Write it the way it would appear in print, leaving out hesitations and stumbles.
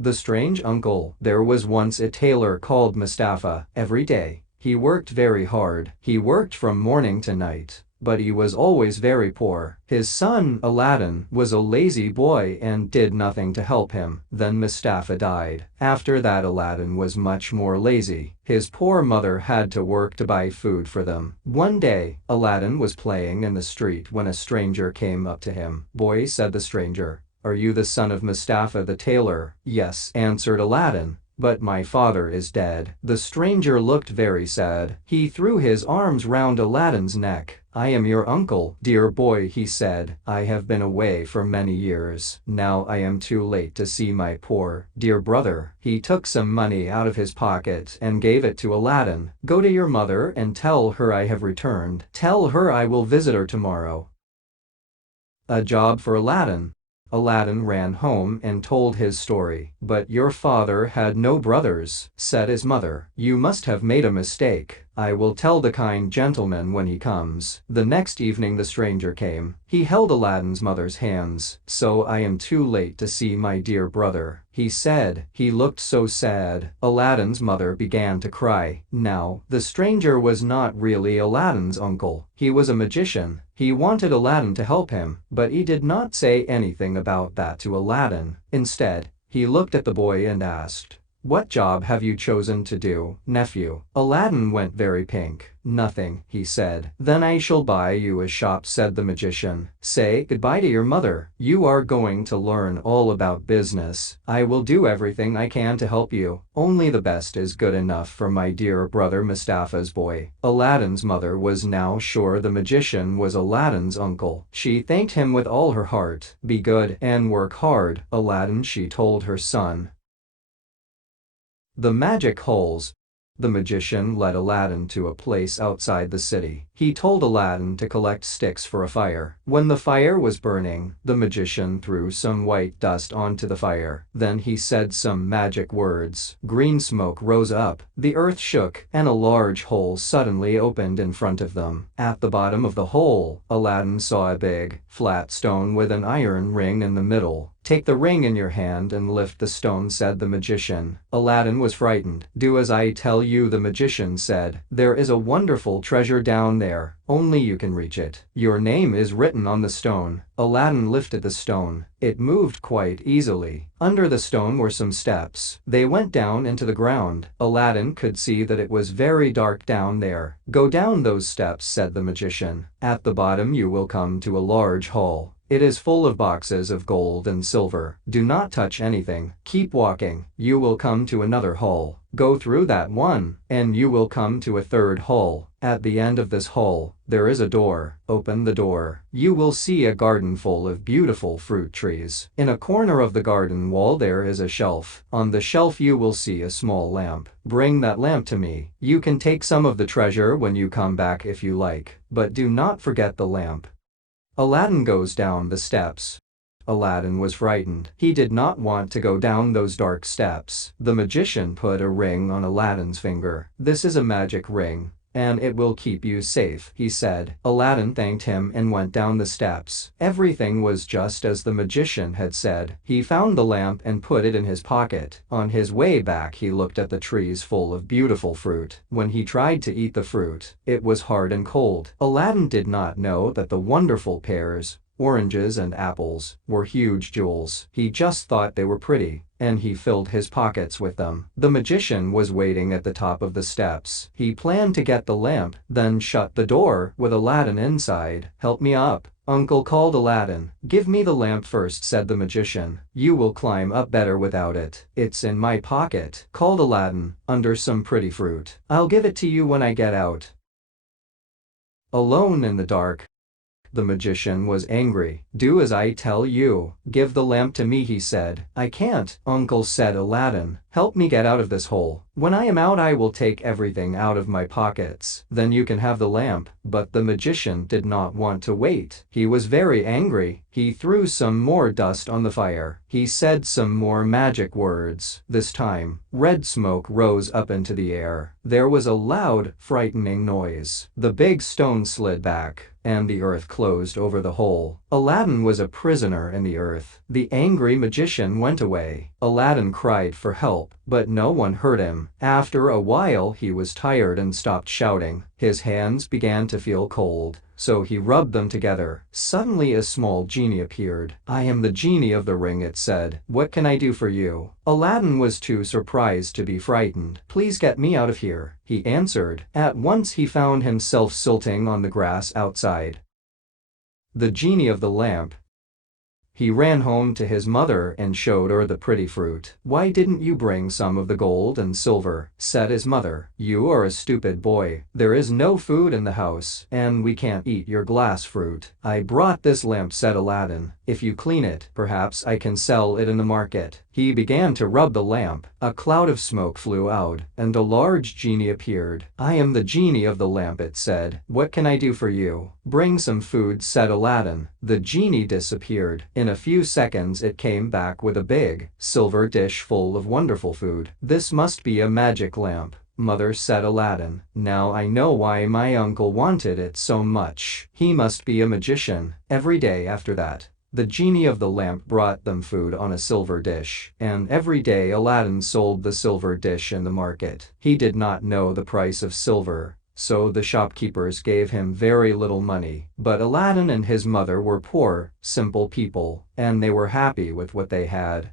The strange uncle. There was once a tailor called Mustafa. Every day, he worked very hard. He worked from morning to night. But he was always very poor. His son, Aladdin, was a lazy boy and did nothing to help him. Then Mustafa died. After that, Aladdin was much more lazy. His poor mother had to work to buy food for them. One day, Aladdin was playing in the street when a stranger came up to him. "Boy," said the stranger, "are you the son of Mustafa the tailor?" "Yes," answered Aladdin. "But my father is dead." The stranger looked very sad. He threw his arms round Aladdin's neck. "I am your uncle, dear boy," he said. "I have been away for many years. Now I am too late to see my poor, dear brother." He took some money out of his pocket and gave it to Aladdin. "Go to your mother and tell her I have returned. Tell her I will visit her tomorrow." A job for Aladdin. Aladdin ran home and told his story. "But your father had no brothers," said his mother. "You must have made a mistake. I will tell the kind gentleman when he comes." The next evening the stranger came. He held Aladdin's mother's hands. "So I am too late to see my dear brother," he said. He looked so sad. Aladdin's mother began to cry. Now, the stranger was not really Aladdin's uncle. He was a magician. He wanted Aladdin to help him, but he did not say anything about that to Aladdin. Instead, he looked at the boy and asked, "What job have you chosen to do, nephew?" Aladdin went very pink. "Nothing," he said. "Then I shall buy you a shop," said the magician. "Say goodbye to your mother. You are going to learn all about business. I will do everything I can to help you. Only the best is good enough for my dear brother Mustafa's boy." Aladdin's mother was now sure the magician was Aladdin's uncle. She thanked him with all her heart. "Be good and work hard, Aladdin," she told her son. The magic holes. The magician led Aladdin to a place outside the city. He told Aladdin to collect sticks for a fire. When the fire was burning, the magician threw some white dust onto the fire. Then he said some magic words. Green smoke rose up, the earth shook, and a large hole suddenly opened in front of them. At the bottom of the hole, Aladdin saw a big, flat stone with an iron ring in the middle. "Take the ring in your hand and lift the stone," said the magician. Aladdin was frightened. "Do as I tell you," the magician said. "There is a wonderful treasure down there. Only you can reach it. Your name is written on the stone." Aladdin lifted the stone. It moved quite easily. Under the stone were some steps. They went down into the ground. Aladdin could see that it was very dark down there. "Go down those steps," said the magician. "At the bottom you will come to a large hall. It is full of boxes of gold and silver. Do not touch anything. Keep walking. You will come to another hall. Go through that one, and you will come to a third hall. At the end of this hall, there is a door. Open the door. You will see a garden full of beautiful fruit trees. In a corner of the garden wall there is a shelf. On the shelf you will see a small lamp. Bring that lamp to me. You can take some of the treasure when you come back if you like, but do not forget the lamp." Aladdin goes down the steps. Aladdin was frightened. He did not want to go down those dark steps. The magician put a ring on Aladdin's finger. "This is a magic ring, and it will keep you safe," he said. Aladdin thanked him and went down the steps. Everything was just as the magician had said. He found the lamp and put it in his pocket. On his way back he looked at the trees full of beautiful fruit. When he tried to eat the fruit, it was hard and cold. Aladdin did not know that the wonderful pears, oranges and apples were huge jewels. He just thought they were pretty, and he filled his pockets with them. The magician was waiting at the top of the steps. He planned to get the lamp, then shut the door with Aladdin inside. "Help me up, Uncle," called Aladdin. "Give me the lamp first," said the magician. "You will climb up better without it." "It's in my pocket," called Aladdin, "under some pretty fruit. I'll give it to you when I get out." Alone in the dark. The magician was angry. "Do as I tell you. Give the lamp to me," he said. "I can't, Uncle," said Aladdin. "Help me get out of this hole. When I am out I will take everything out of my pockets. Then you can have the lamp." But the magician did not want to wait. He was very angry. He threw some more dust on the fire. He said some more magic words. This time, red smoke rose up into the air. There was a loud, frightening noise. The big stone slid back. and the earth closed over the hole. Aladdin was a prisoner in the earth. The angry magician went away. Aladdin cried for help, but no one heard him. After a while he was tired and stopped shouting. His hands began to feel cold, so he rubbed them together. Suddenly a small genie appeared. "I am the genie of the ring," it said. "What can I do for you?" Aladdin was too surprised to be frightened. "Please get me out of here," he answered. At once he found himself silting on the grass outside. The genie of the lamp. He ran home to his mother and showed her the pretty fruit. "Why didn't you bring some of the gold and silver?" said his mother. "You are a stupid boy. There is no food in the house, and we can't eat your glass fruit." "I brought this lamp," said Aladdin. "If you clean it, perhaps I can sell it in the market." He began to rub the lamp. A cloud of smoke flew out, and a large genie appeared. "I am the genie of the lamp," it said. "What can I do for you?" "Bring some food," said Aladdin. The genie disappeared. In a few seconds it came back with a big, silver dish full of wonderful food. "This must be a magic lamp, Mother," said Aladdin. "Now I know why my uncle wanted it so much. He must be a magician." Every day after that, the genie of the lamp brought them food on a silver dish, and every day Aladdin sold the silver dish in the market. He did not know the price of silver, so the shopkeepers gave him very little money. But Aladdin and his mother were poor, simple people, and they were happy with what they had.